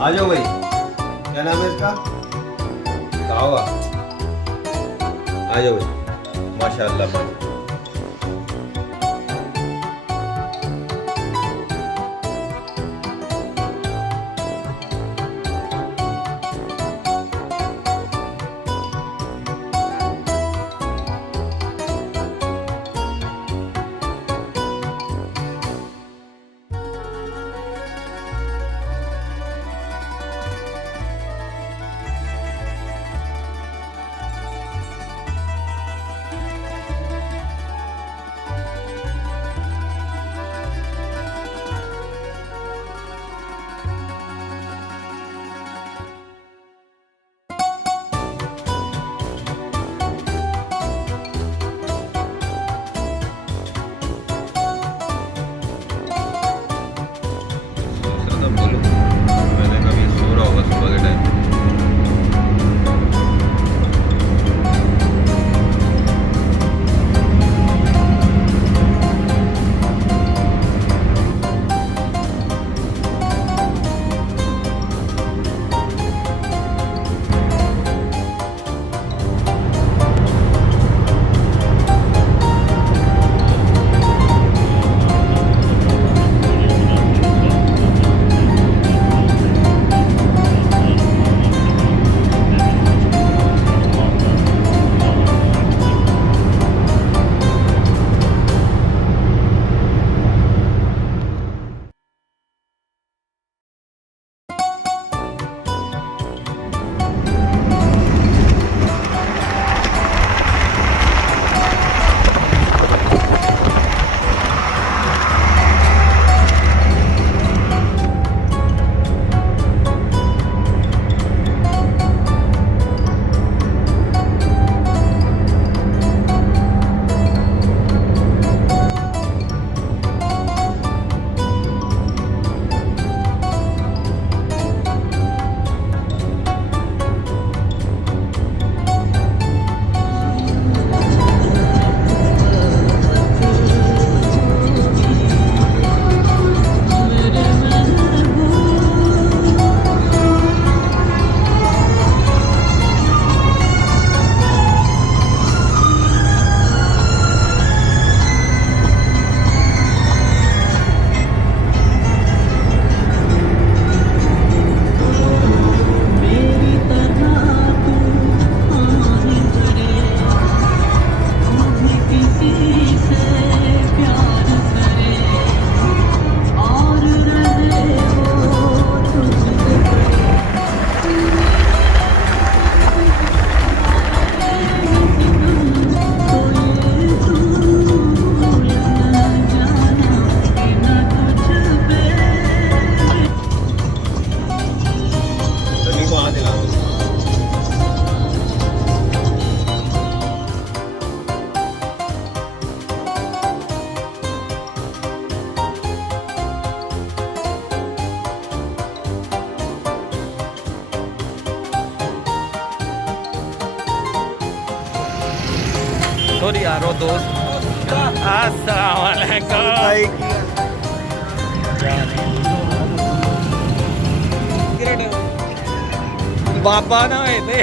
आ जाओ भाई। क्या नाम है इसका? कावा। आ जाओ भाई, माशाल्लाह। बोलो, मैंने कभी सो रहा होगा सुबह के टाइम। सॉरी यारो दोस्त, अस्सलाम वालेकुम। बाबा ना हुए थे।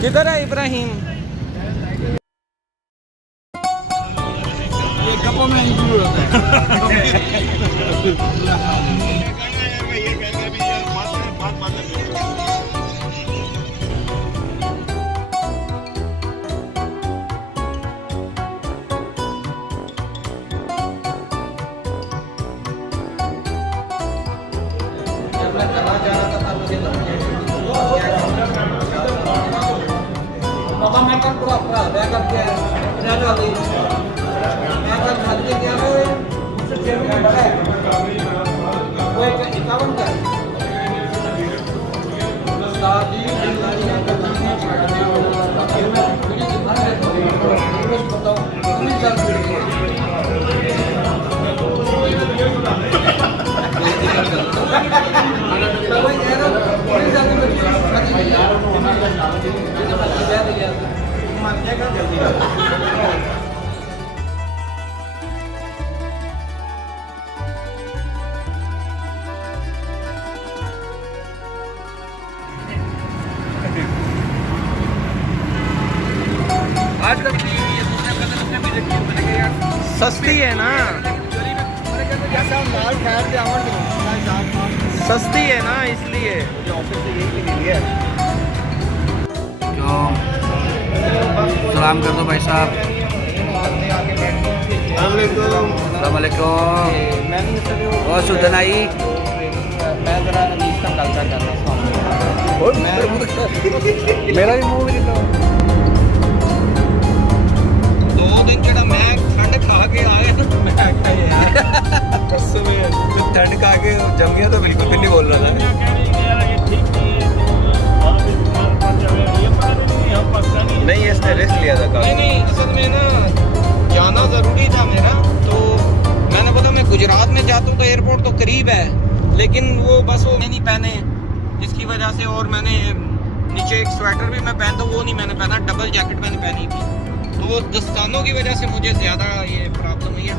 किधर है इब्राहिम? ये कपों में इंक्लूड होता है। Bapak makan pura-pura, saya akan dia ada lagi. Saya akan hati dia sejauh ini boleh. Kue ke ikan kan? Tadi yang katanya ini gimana? Terus potong ini jangan. सस्ती है ना, जैसा माल खैर सस्ती है ना इसलिए। सलाम कर दो भाई साहब। अस्सलाम वालेकुम। और सुल्तान आई मेरा भी मुंह भी निकला। 2 दिन ਜਿਹੜਾ ਮੈਂ ਠੰਡ ਖਾ ਕੇ ਆਇਆ ਨਾ, ਮੈਂ ਆਖਿਆ यार कसम है तो ठंड खा के जम गया, तो बिल्कुल भी नहीं बोल रहा था। नहीं इसने रेस्ट लिया था काफी। नहीं असल में ना जाना ज़रूरी था मेरा, तो मैंने बोला मैं गुजरात में जाता हूँ तो एयरपोर्ट तो करीब है, लेकिन वो बस वो नहीं पहने जिसकी वजह से, और मैंने नीचे एक स्वेटर भी मैं पहनता हूँ वो नहीं मैंने पहना, डबल जैकेट मैंने पहनी थी, तो वो दस्तानों की वजह से मुझे ज़्यादा ये प्रॉब्लम हुई है।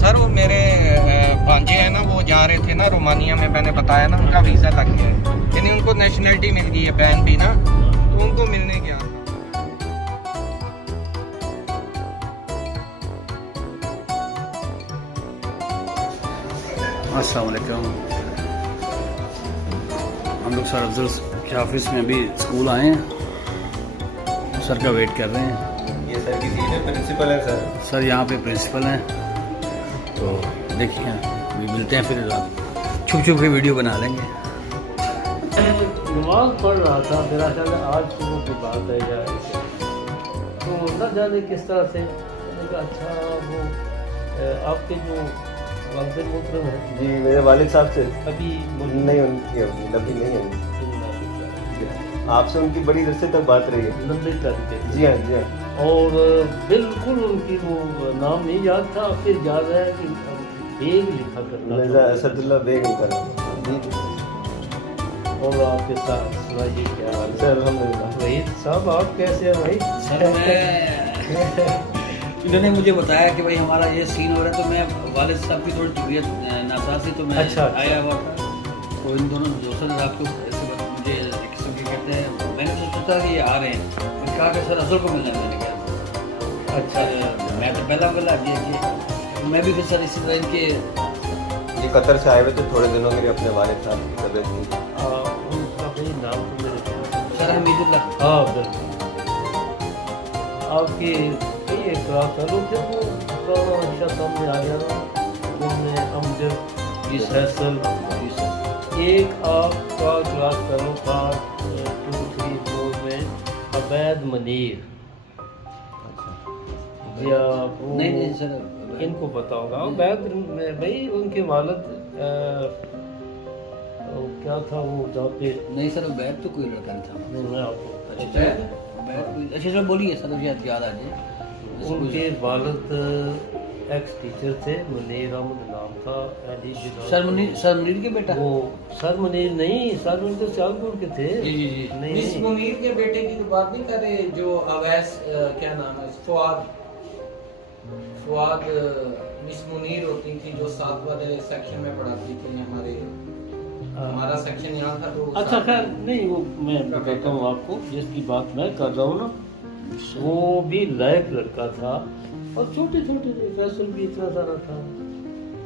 सर वो मेरे भांजे हैं ना, वो जा रहे थे ना रोमानिया में, मैंने बताया ना उनका वीज़ा लग गया है, यानी उनको नेशनलिटी मिल गई है, बहन भी ना, तो उनको मिलने गया। अस्सलाम वालेकुम। हम लोग सर अफजल के ऑफिस में अभी स्कूल आए हैं, सर का वेट कर रहे हैं। ये सर किसी ने प्रिंसिपल है सर। सर यहाँ पे प्रिंसिपल हैं, तो देखिए अभी मिलते हैं, फिर छुप छुप के वीडियो बना लेंगे। नमाज पढ़ रहा था, मेरा ख्याल है आज सुबह की बात है या ऐसे, तो न जाने किस तरह से मैंने कहा अच्छा वो आपके जो वालिद मोहतरम है जी मेरे वालिद साहब से अभी नहीं, उनकी अभी नहीं है। आपसे उनकी बड़ी देर से तक बात रही है। 90 तारीख है। जी हाँ जी हाँ। और बिल्कुल उनकी वो नाम नहीं याद था, फिर याद है कि बेग लिखा करना मिर्जा असदुल्ला बेग कर जी। और आपके साथ सुनाइए क्या हाल है? सर अल्हम्दुलिल्लाह। वहीद साहब आप कैसे हैं भाई? सर इन्होंने मुझे बताया कि भाई हमारा ये सीन हो रहा है, तो मैं वालिद साहब की थोड़ी तबीयत नासाज थी, तो मैं अच्छा। आया हुआ था, तो इन दोनों दोस्तों ने रात को ऐसे मुझे एक किस्म के कहते हैं, मैंने तो सोचा कि ये आ रहे हैं, मैंने कहा कि सर असल को मिलना है। मैंने कहा अच्छा, मैं तो पहला कि मैं भी फिर सर इसी तरह इनके ये कतर से आए हुए थे थोड़े दिनों के लिए अपने वालिद साहब की तबीयत थी। उनका भाई नाम तो मेरे सर हमीदुल्ला। हाँ बिल्कुल। आपके कई एतराफ़ है, लोग जब वो पुराना अच्छा सामने आ गया ना, उनमें अमजद इस फैसल एक आपका क्लास फेलो था 2, 3, 4 में अबैद मनीर। जी आप वो नहीं सर इनको पता होगा। अबैद में भाई उनके वालिद क्या था वो जहाँ पे नहीं सर बैग तो कोई लड़का नहीं था। नहीं, मैं आपको अच्छा सर बोलिए सर, मुझे याद आ जाए। उनके वालिद एक्स टीचर थे, मुनीर अहमद नाम था। सर मुनीर के बेटा? वो सर मुनीर नहीं, सर मुनीर तो सियालकोट के थे। जी जी जी। नहीं मिस नहीं, मुनीर के बेटे की तो बात नहीं कर रहे, जो अवैस क्या नाम है, फुआद मिस मुनीर होती थी, जो 7 वाले सेक्शन में पढ़ाती थी। हमारा सेक्शन यहाँ था तो अच्छा खैर नहीं, वो मैं बताता हूँ आपको, जिसकी बात मैं कर रहा हूँ ना, वो भी लायक लड़का था, और छोटे छोटे थे। फैसल भी इतना सारा था,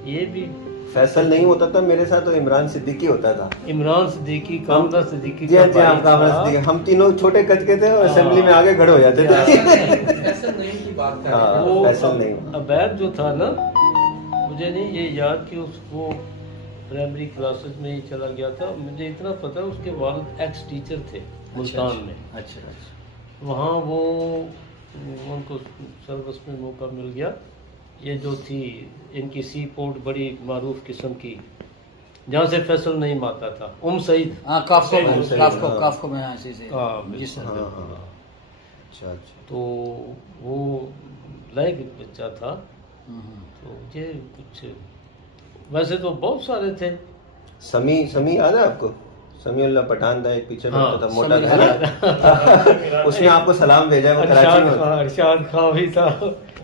ये भी फैसल नहीं होता था मेरे साथ, तो इमरान सिद्दीकी होता था। इमरान सिद्दीकी, कामरा सिद्दीकी जी हाँ का जी हाँ, भाई कामरा था। सिद्दीकी। हम तीनों छोटे कद के थे और असेंबली में आगे खड़े हो जाते थे। फैसल नहीं की बात कर रहे हाँ। हैं। वो फैसल नहीं। अबैद जो था ना, मुझे नहीं ये याद कि उसको प्राइमरी क्लासेस में ही चला गया था। मुझे इतना पता है उसके वालिद एक्स टीचर थे मुल्तान में। अच्छा अच्छा। वहाँ वो उनको सर्विस में मौका मिल गया। ये जो थी इनकी सी पोर्ट बड़ी मारूफ किस्म की, जहाँ से फैसल नहीं माता था, सईद। हाँ काफको में, सही, काफको हाँ। काफको में, हाँ इसी से। हाँ जी सर। हाँ हाँ। अच्छा अच्छा। तो वो लायक बच्चा था। हम्म। तो ये कुछ वैसे तो बहुत सारे थे। समी याद है आपको? समीउल्लाह पठान था, एक पीछे हाँ, बैठा था, मोटा समी था। उसने आपको सलाम भेजा है, वो कराची में होता है। अरशाद खां भी था,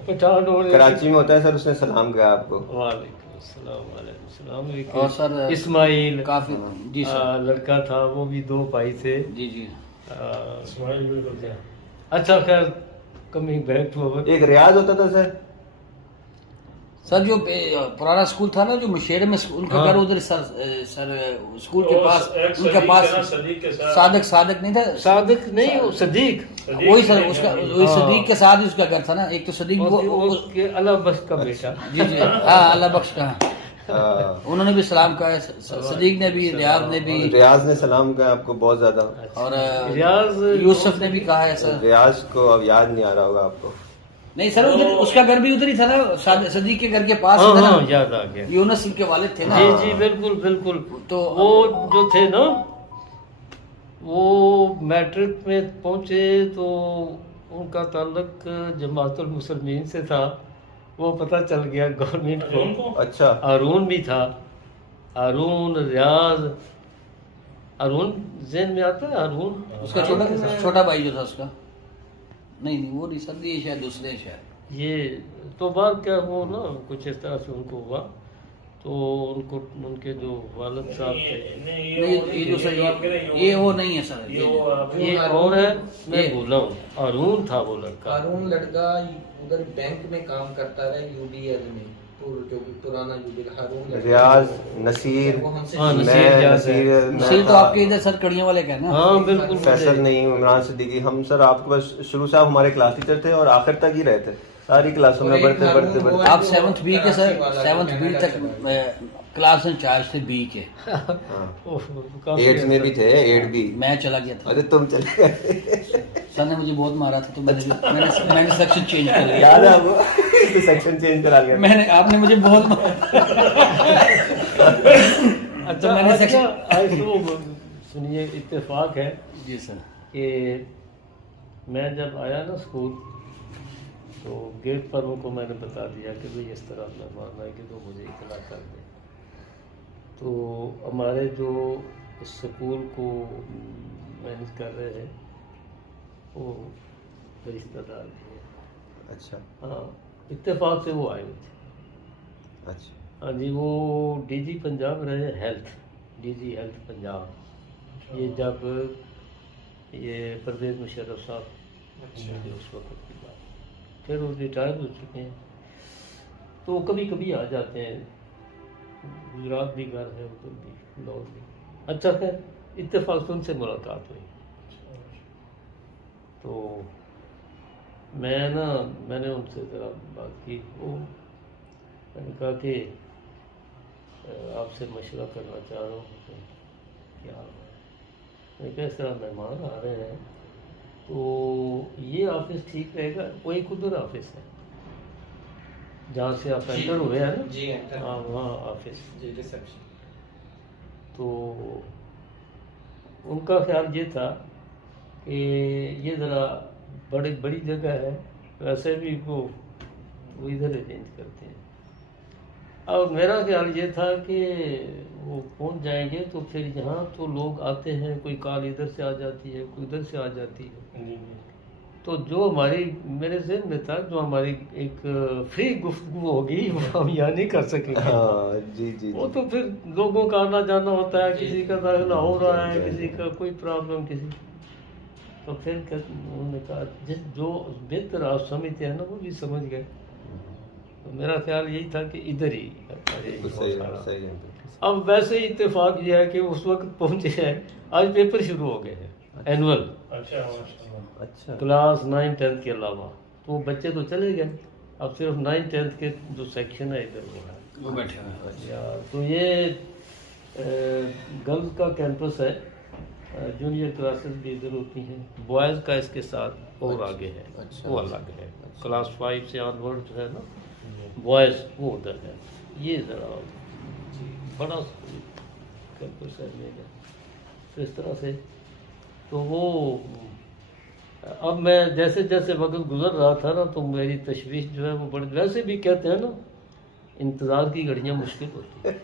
पठान और कराची में होता है सर, उसने सलाम किया आपको। वालेकुम अस्सलाम, वालेकुम सलाम। एक और सर इस्माइल काफी जी सर। लड़का था, वो भी 2 भाई थे। जी जी। अच्छा खैर कमिंग बैक टू अवर एक रियाज होता था सर। सर जो पुराना स्कूल था ना, जो मुशेरे में उनका घर उधर सर स्कूल के पास, उनके पास सादक नहीं था, सादिक नहीं, वो सदीक, वही सर उसका, वही सदीक के साथ ही उसका घर था ना। एक तो सदीक उसके अल्लाह बख्श का बेटा। जी जी हाँ, अल्लाह बख्श का, हाँ। उन्होंने भी सलाम कहा है, सदीक ने भी, रियाज ने भी, रियाज ने सलाम कहा आपको बहुत ज्यादा, और रियाज यूसुफ ने भी कहा है सर। रियाज को अब याद नहीं आ रहा होगा आपको। नहीं सर, उधर उसका घर भी उधर ही था ना, सदीक के घर के पास ही था हाँ, ना। याद आ गया। यूनुस के वालिद थे ना। जी जी बिल्कुल बिल्कुल। तो वो जो थे ना, वो मैट्रिक में पहुंचे तो उनका ताल्लुक जमातुल मुसलमीन से था, वो पता चल गया गवर्नमेंट को। अच्छा। हारून भी था, हारून, रियाज, हारून ज़हन में आता है, हारून उसका छोटा भाई जो था उसका, नहीं वो नहीं सर, ये शायद दूसरे शायद। ये तो बात क्या वो ना कुछ इस तरह से उनको हुआ, तो उनको उनके जो वालिद साहब थे, नहीं ये जो सर ये वो नहीं है सर, ये कौन है मैं भूला हूँ, हारून था वो लड़का। हारून लड़का उधर बैंक में काम करता रहा, यूबीएल में, जो पुराना यूबीएल। हारून रियाज, नसीर, वो हमसे हाँ, मैं, नसीर नसीर तो आपके इधर सर कड़ियों वाले का है ना। हाँ बिल्कुल। फैसल नहीं, इमरान सिद्दीकी, हम सर आपके पास शुरू से आप हमारे क्लास टीचर थे और आखिर तक ही रहे थे, सारी क्लासों में बढ़ते बढ़ते बढ़ते। आप 7th बी के सर, 7th बी तक क्लास इंचार्ज थे बी के। काफी 8 में भी थे, 8 भी। मैं चला गया था, अरे तुम चले गए। सर ने मुझे बहुत मारा था, तो मैंने सेक्शन चेंज कर लिया। याद है आपको? तो सेक्शन चेंज करा लिया। मैंने, आपने मुझे बहुत अच्छा तो मैंने अच्छा, आज तो सुनिए इत्तेफाक है जी सर कि मैं जब आया ना स्कूल, तो गेट पर उनको मैंने बता दिया कि भाई इस तरह मेहमान आएंगे तो मुझे इतला कर दें। तो हमारे जो स्कूल को मैनेज कर रहे हैं वो रिश्तेदार थे। अच्छा हाँ, इत्तेफाक से वो आए हुए थे। अच्छा। हाँ जी, वो डीजी पंजाब रहे, हेल्थ, डीजी हेल्थ पंजाब, ये जब ये परवेज़ मुशर्रफ साहब मुझे उस वक्त की बात, फिर वो रिटायर हो चुके हैं, तो कभी कभी आ जाते हैं, गुजरात भी घर है, उधर भी, लाहौर भी। अच्छा खैर इत्तेफाक से उनसे मुलाकात हुई, तो मैंने उनसे ज़रा बात की, वो मैंने कहा कि आपसे मशवरा करना चाह रहा हूँ कि क्या मैं कहा इस तरह मेहमान आ रहे हैं, तो ये ऑफिस ठीक रहेगा? वो एक उधर ऑफिस है जहाँ से आप एंटर हुए हैं ना, जी एंटर, हाँ वहाँ ऑफिस जी रिसेप्शन। तो उनका ख्याल ये था कि ये ज़रा बड़ी जगह है, वैसे भी वो इधर अरेंज करते हैं। और मेरा ख्याल ये था कि वो पहुंच जाएंगे तो फिर यहाँ तो लोग आते हैं, कोई कॉल इधर से आ जाती है, कोई उधर से आ जाती है, तो जो हमारी मेरे ज़हन में था जो हमारी एक फ्री गुफ्तगू होगी वो हम यहाँ नहीं कर सकेंगे। हाँ जी जी वो जी। तो फिर लोगों का आना जाना होता है, किसी का दाखिला हो रहा है, किसी का कोई प्रॉब्लम, किसी, तो फिर उन्होंने कहा जो बेहतर आप समझते हैं ना वो भी समझ गए, तो मेरा ख्याल यही था कि इधर ही सही है, सही है। अब वैसे ही इत्तेफाक ये है कि उस वक्त पहुंचे हैं, आज पेपर शुरू हो गए हैं एनुअल, अच्छा क्लास 9 10 के अलावा, तो बच्चे तो चले गए, अब सिर्फ 9 10 के जो सेक्शन है इधर वो है, वो बैठे हुए हैं। या तो ये गर्ल्स का कैंपस है, जूनियर क्लासेस भी इधर होती हैं, बॉयज़ का इसके साथ और आगे है, वो अलग है, क्लास 5 से ऑनवर्ड जो है ना बॉयज़ वो उधर है, ये ज़रा बड़ा कैंपस है मेरा, तो इस तरह से। तो वो अब मैं जैसे जैसे वक्त गुजर रहा था ना, तो मेरी तशवीश जो है वो बड़ी, वैसे भी कहते हैं ना इंतज़ार की घड़ियाँ मुश्किल होती हैं।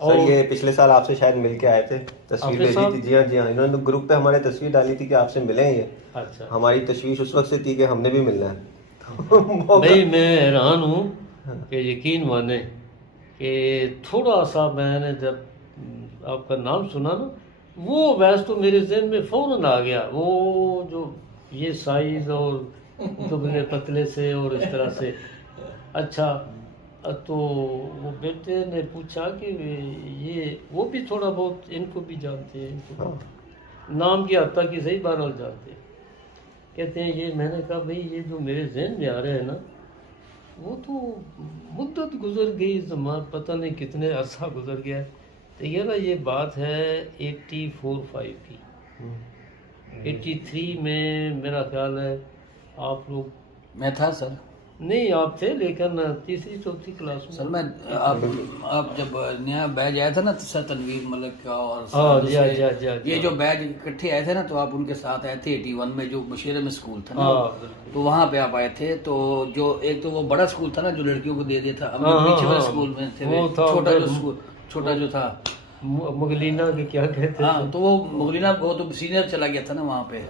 सर ये पिछले साल आपसे शायद मिल के आए थे, तस्वीर आपके भेजी थी। जी हाँ जी हाँ, इन्होंने तो ग्रुप पे हमारे तस्वीर डाली थी कि आपसे मिले हैं ये। अच्छा, हमारी तशवीश उस वक्त से थी कि हमने भी मिलना है। नहीं मैं हैरान हूँ कि यकीन माने कि थोड़ा सा मैंने जब आपका नाम सुना ना, वो वैसे तो मेरे जहन में फौरन आ गया, वो जो ये साइज और दुबले पतले से और इस तरह से। अच्छा, तो वो बेटे ने पूछा कि ये वो भी थोड़ा बहुत इनको भी जानते हैं, इनको नाम की हद तक ही सही, बहरहाल जानते हैं। कहते हैं ये, मैंने कहा भाई ये जो मेरे जहन में आ रहे हैं ना, वो तो मुद्दत गुजर गई, जमान पता नहीं कितने अरसा गुजर गया है। तो ये ना, ये बात है 84-85 की। 83 में मेरा ख्याल है आप लोग, मैं था सर, नहीं आप थे, लेकिन तीसरी चौथी क्लास में। सर मैं आप जब नया बैच आया था ना सर, तनवीर मलिक का और हाँ, दूसरे, ये जो बैच इकट्ठे आए थे ना, तो आप उनके साथ आए थे 81 में, जो मुशेरे में स्कूल था ना, तो वहाँ पे आप आए थे। तो जो एक तो वो बड़ा स्कूल था ना जो लड़कियों को दे दिया था, अब पीछे वाले स्कूल में थे, छोटा जो स्कूल, छोटा जो था मुगलिना के क्या कहते हैं। हाँ, तो वो मुगलिना, वो तो सीनियर चला गया था ना वहाँ पे,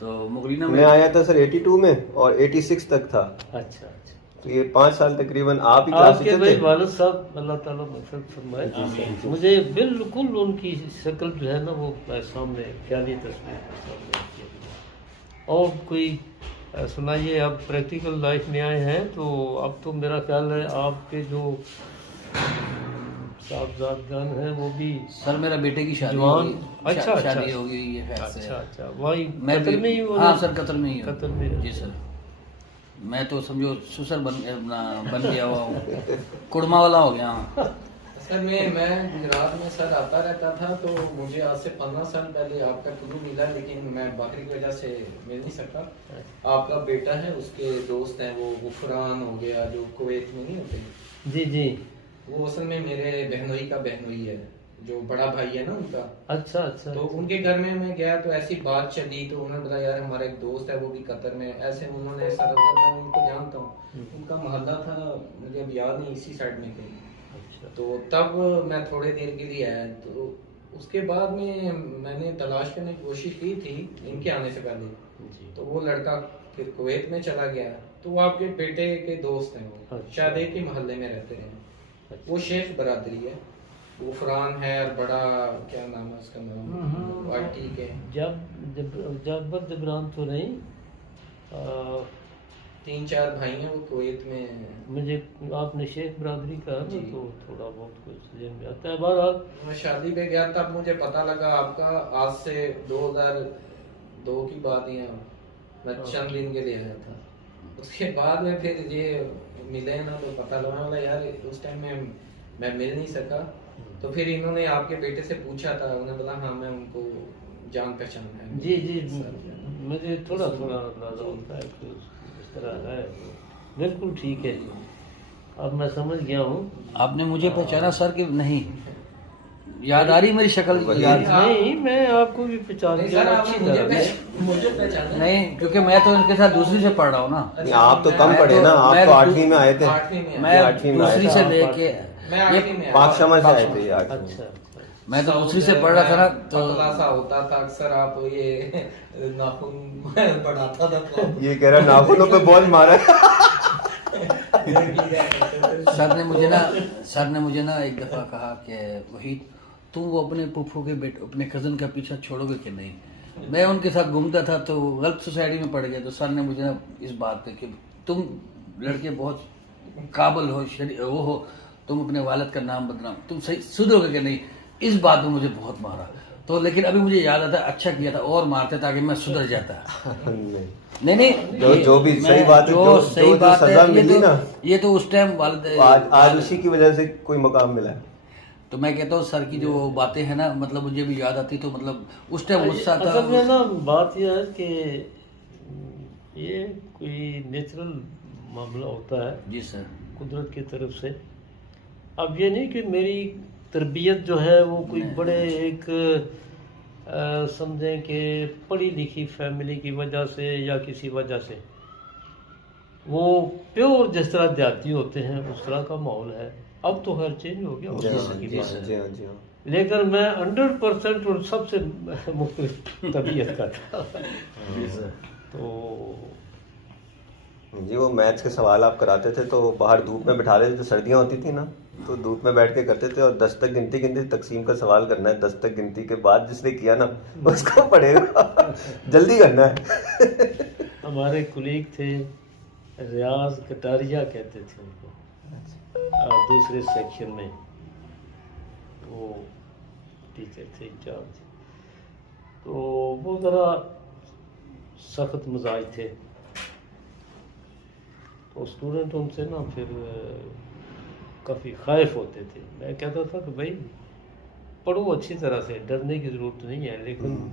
तो मुगलिना में मैं आया था सर 82 में और 86 तक था। अच्छा अच्छा, तो ये 5 साल तकरीबन आप ही क्लास आपके टीचर भाई थे। वालिद साहब अल्लाह ताला मग़फ़िरत फरमाए, मुझे बिल्कुल उनकी शक्ल जो है ना वो सामने ख्याली तस्वीर सामने आती है। और कोई सुनाइए, आप प्रैक्टिकल लाइफ में आए हैं, तो अब तो मेरा ख्याल है आपके जो साहबजादगान हैं वो भी, सर मेरा बेटे की शादी जवान, होगी, अच्छा अच्छा, शादी होगी ये फैसले। अच्छा अच्छा, वही मैं कतर में ही हो? हाँ सर, कतर में ही हूँ। कतर में, जी सर, मैं तो समझो सुसर बन गया हुआ हूँ, कुड़मा वाला हो गया हूँ। सर मैं गुजरात में सर आता रहता था, तो मुझे आज से 15 साल पहले आपका क्लू मिला, लेकिन मैं बाकी की वजह से मिल नहीं सका। आपका बेटा है, उसके दोस्त हैं, वो गुफरान हो गया जो कुवैत में नहीं होते, जी जी, वो असल में मेरे बहनोई का बहनोई है, जो बड़ा भाई है ना उनका। अच्छा अच्छा, तो उनके घर में मैं गया तो ऐसी बात चली, तो उन्होंने बताया यार हमारा एक दोस्त है वो भी कतर में, ऐसे उन्होंने सर मैं उनको जानता हूँ, उनका मोहल्ला था, मुझे अब याद नहीं, इसी साइड में कहीं। तो तब मैं थोड़े देर के लिए आया, तो उसके बाद में मैंने तलाश करने की कोशिश की थी इनके आने से पहले, तो वो लड़का फिर कुवैत में चला गया। तो वो आपके बेटे के दोस्त हैं, वो शायद एक ही मोहल्ले में रहते हैं। वो शेख बरादरी है, वो फरान है, और बड़ा क्या नाम है उसका नाम, वाइटी के जबर जबरान तो नहीं, 3-4 भाई हैं, वो कुवैत में। मुझे आपने शेख बरादरी का ना, तो थोड़ा बहुत कुछ जहन में आता है। बहरहाल मैं शादी पे गया, तब मुझे पता लगा आपका, आज से 2002 की बात है, मैं चंद दिन के लिए आया था। उसके बाद में फिर ये मिले ना, तो पता लगा यार उस टाइम में मैं मिल नहीं सका। तो फिर इन्होंने आपके बेटे से पूछा था, उन्होंने बोला हाँ मैं उनको जान पहचान है। जी जी, मुझे थोड़ा थोड़ा अंदाजा होता है कि इस तरह है, बिल्कुल ठीक है। अब मैं समझ गया हूँ। आपने मुझे पहचाना सर कि नहीं? याद आ रही मेरी शक्ल? याद नहीं, मैं आपको भी पहचान गया अच्छी तरह। मुझे पहचाना नहीं, क्योंकि मैं तो इनके साथ दूसरी से पढ़ रहा हूँ ना। आप तो कम पढ़े ना, आप तो 8वीं में आए थे। 8वीं में मैं 8वीं में आए दूसरी थे। से लेके, मैं 8वीं में पाक शमर से आए थे ये 8वीं में। अच्छा, मैं तो दूसरी से पढ़ रहा था ना, तो पतला सा होता था अक्सर, आप ये नाखून बढ़ाता था। ये कह रहा नाखूनों पे बहुत मारा है। सर ने मुझे ना एक दफा कहा कि वही तुम वो अपने पुप्पू के बेटे, अपने कजन का पीछा छोड़ोगे कि नहीं? मैं उनके साथ घूमता था तो गलत सोसाइटी में पड़ गया। तो सर ने मुझे ना इस बात पे कि तुम लड़के बहुत काबिल हो, वो हो, तुम अपने वालिद का नाम बदनाम, तुम सही सुधरोगे कि नहीं, इस बात में मुझे बहुत मारा। तो लेकिन अभी मुझे याद आता, अच्छा किया था और मारते ताकि मैं सुधर जाता। नहीं, जो भी सही बात है, जो सजा मिली ना, ये तो उस टाइम वालिद, आज उसी की वजह से कोई मकाम मिला है। तो मैं कहता हूँ सर की जो बातें हैं ना, मतलब मुझे भी याद आती। तो मतलब उस टाइम गुस्सा था। असल में ना बात यह है कि ये कोई नेचुरल मामला होता है जी सर, कुदरत की तरफ से। अब ये नहीं कि मेरी तरबियत जो है वो कोई बड़े एक समझें कि पढ़ी लिखी फैमिली की वजह से या किसी वजह से, वो प्योर जिस तरह देहाती होते हैं उस तरह का माहौल है। अब तो हर चेंज हो गया, लेकिन मैं 100% और सबसे मुख्तलिफ तबीयत का था। तो जी वो मैथ्स के सवाल आप कराते थे तो बाहर धूप में बिठा देते थे, सर्दियाँ होती थी ना, तो धूप में बैठ के करते थे और 10 तक गिनती गिनती तकसीम का सवाल करना है। 10 तक गिनती के बाद जिसने किया ना उसको पड़ेगा, जल्दी करना है। हमारे कुलीग थे, रियाज कटारिया कहते थे उनको, दूसरे सेक्शन में वो टीचर थे, इंचार्ज। तो वो ज़रा सख्त मिजाज थे, तो स्टूडेंट उनसे ना फिर काफ़ी खाइफ होते थे। मैं कहता था कि भाई पढ़ो अच्छी तरह से, डरने की ज़रूरत नहीं है, लेकिन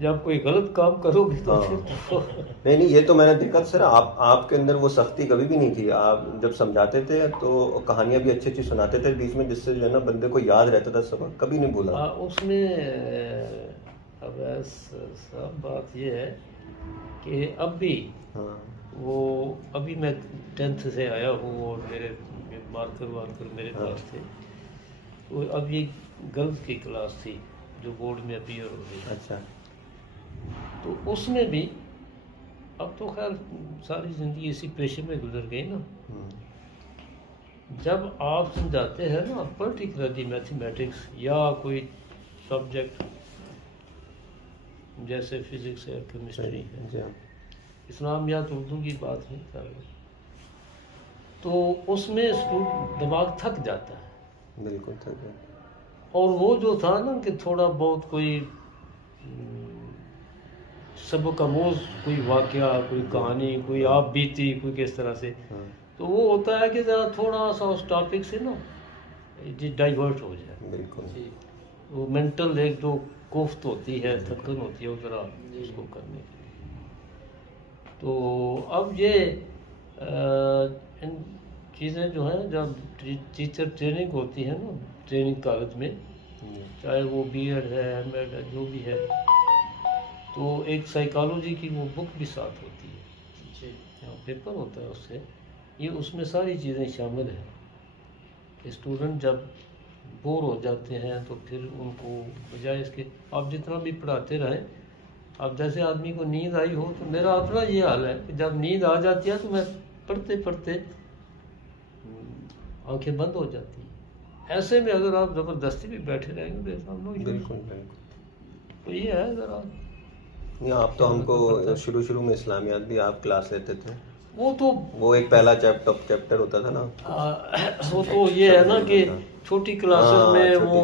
जब कोई गलत काम करोगे तो फिर तो नहीं, ये तो मैंने देखा सर, आपके अंदर वो सख्ती कभी भी नहीं थी। आप जब समझाते थे तो कहानियाँ भी अच्छी अच्छी सुनाते थे बीच में, जिससे जो है ना बंदे को याद रहता था सबक, कभी नहीं भूला। उसमें अब सब बात ये है कि अब भी वो, अभी मैं 10th से आया हूँ और मेरे मार्कर मेरे पास थे, तो अब ये गर्ल्स की क्लास थी जो बोर्ड में अपीयर हो रही। अच्छा। तो उसमें भी अब तो खैर सारी ज़िंदगी इसी पेशे में गुजर गई ना। जब आप समझाते हैं ना पर्टिकुलरली मैथमेटिक्स या कोई सब्जेक्ट जैसे फिज़िक्स है, केमिस्ट्री है, इस्लामियात उर्दू की बात नहीं कर रहे, तो उसमें स्टूडेंट दिमाग थक जाता है। बिल्कुल थक जाता। और वो जो था ना कि थोड़ा बहुत कोई सबक आमूज़ कोई वाक़या, कोई कहानी, कोई आप बीती, कोई किस तरह से, तो वो होता है कि ज़रा थोड़ा सा उस टॉपिक से ना डाइवर्ट हो जाए। बिल्कुल। वो मेंटल एक जो कोफ्त होती है, थकन होती है, वो ज़रा उसको करने के लिए। तो अब ये इन चीज़ें जो हैं, जब टीचर ट्रेनिंग होती है ना, ट्रेनिंग कॉलेज में, चाहे वो बीएड है, एमएड है, जो भी है, तो एक साइकोलॉजी की वो बुक भी साथ होती है, पेपर होता है उससे, ये उसमें सारी चीज़ें शामिल हैं। स्टूडेंट जब बोर हो जाते हैं तो फिर उनको बजाय इसके आप जितना भी पढ़ाते रहें, अब जैसे आदमी को नींद आई हो, तो मेरा अपना ये हाल है कि जब नींद आ जाती है तो मैं पढ़ते पढ़ते आंखें बंद हो जाती हैं। ऐसे में अगर आप ज़बरदस्ती भी बैठे रहेंगे तो बिल्कुल। तो ये है ज़रा। नहीं, आप तो हमको शुरू में इस्लामियात भी आप क्लास लेते थे, वो एक पहला चैप्टर होता था ना। वो तो ये है ना कि छोटी क्लासेस में वो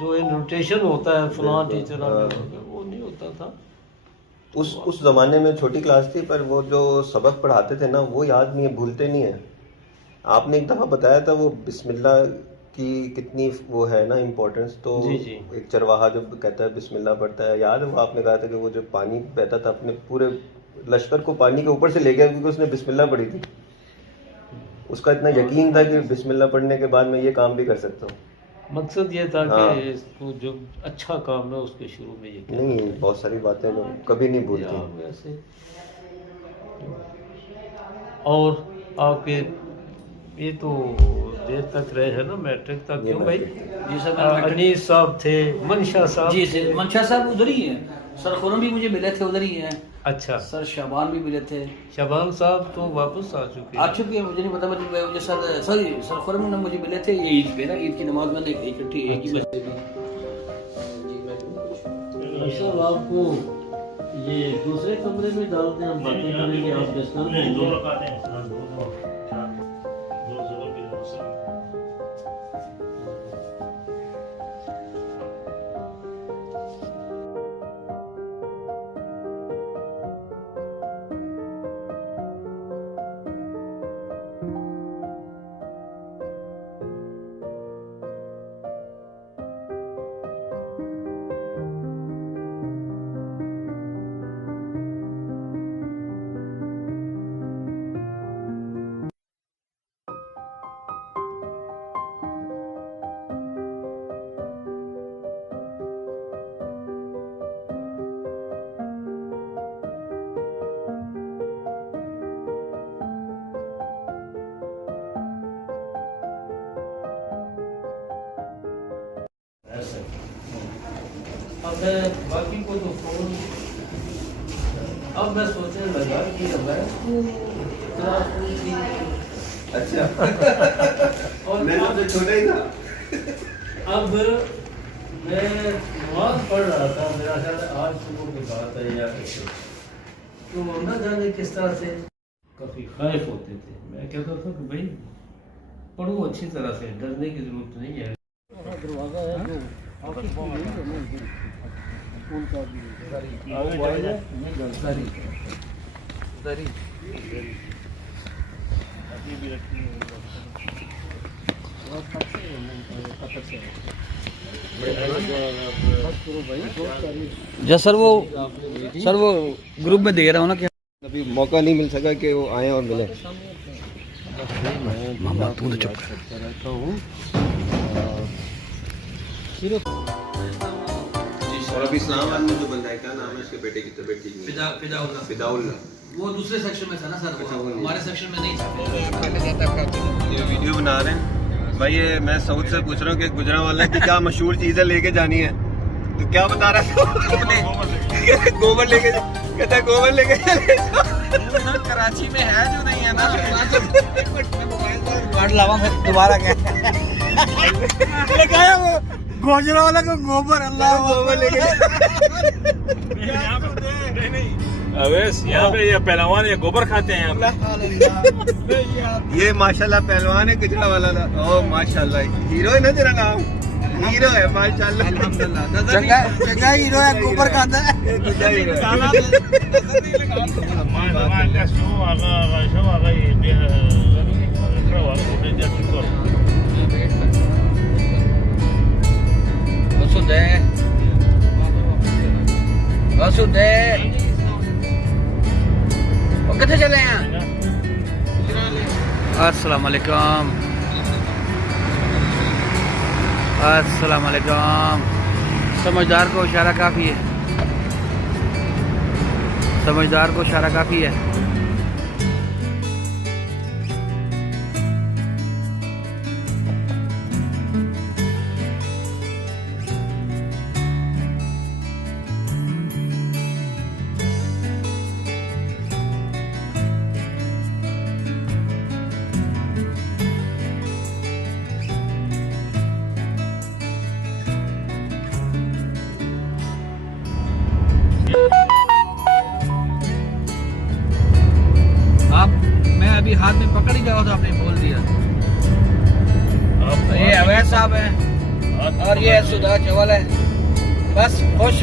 जो नोटेशन होता है फलां टीचर, वो नहीं होता था। उस ज़माने में छोटी क्लास थी, पर वो जो सबक पढ़ाते थे ना वो याद नहीं है, भूलते नहीं है। आपने एक दफ़ा बताया था वो बिस्मिल्लाह की कितनी वो है ना इम्पोर्टेंस, तो जी। एक चरवाहा जो कहता है बिस्मिल्लाह पढ़ता है, याद है वो आपने कहा था कि वो जो पानी बहता था अपने पूरे लश्कर को पानी के ऊपर से ले गया क्योंकि उसने बिस्मिल्लाह पढ़ी थी। उसका इतना यकीन था कि बिस्मिल्लाह पढ़ने के बाद मैं ये काम भी कर सकता हूँ। मकसद ये था कि इसको जो अच्छा काम है उसके शुरू में ये नहीं, बहुत सारी बातें जो कभी नहीं भूलती वैसे। और आपके ये तो देर तक रहे हैं ना, मैट्रिक तक, क्यों भाई? जी सर, अनीस साहब थे, मंशा साहब। जी सर, मंशा साहब उधर ही हैं, सर खुरम भी मुझे मिले थे, उधर ही हैं। अच्छा। सर शाबान भी मिले थे। शाबान साहब तो वापस आ चुके हैं, मुझे नहीं पता, मुझे सर खुरम ने मुझे मिले थे ईद पे ना, ईद की नमाज मैंने इकट्ठी एक ही मस्जिद में। सर आपको ये दूसरे कमरे में डालते हैं, हम बातें करेंगे, आप डिस्कस करेंगे। अब बाकी को तो फोन, अब मैं सोचने लगा कि अगर क्लास अच्छा और मैं सबसे छोटा ही था। अब मैं नमाज पढ़ रहा था, मेरा ख्याल है आज सुबह की बात है या तो न जाने किस तरह से काफ़ी खौफ होते थे। मैं कहता था कि भाई पढ़ो अच्छी तरह से, डरने की जरूरत नहीं है। दरवाज़ा है जो सर वो ग्रुप में दे रहा हूँ ना कि अभी मौका नहीं मिल सका कि वो आए और मिले। मामा तू तो चुप कर। और अभी इस्लामाबाद में जो बंदा है, क्या नाम है उसके बेटे की तबीयत ठीक नहीं है? फिदाउल्लाह। वो दूसरे सेक्शन में था ना सर, अच्छा, वो नहीं। हमारे सेक्शन में नहीं था। ये वीडियो बना रहे हैं भाई। ये मैं सऊद से पूछ रहा हूँ कि गुजरांवाला की क्या मशहूर चीज़ें लेके जानी है, तो क्या बता रहा था? गोबर लेके, कहता है गोबर लेके कराची में है जो नहीं है ना। कार्ड लावा फिर दोबारा क्या लगाया वो गोजरा वाला को गोबर, अल्लाह गोबर लेके। अबे यहाँ पे ये पहलवान ये गोबर खाते हैं ये माशाल्लाह पहलवान है गुजरांवाला का। ओ माशाल्लाह, हीरो है ना तेरा नाम? हीरो है माशाल्लाह। चंगा हीरो है, गोबर खाता है। ये दूसरा हीरो है। कितने चले हैं? अस्सलाम वालेकुम, अस्सलाम वालेकुम। समझदार को इशारा काफ़ी है, समझदार को इशारा काफ़ी है। अभी हाथ में पकड़ ही जाओ तो आपने बोल दिया। ये अवैध साहब है और ये सुधा चवल है, बस खुश।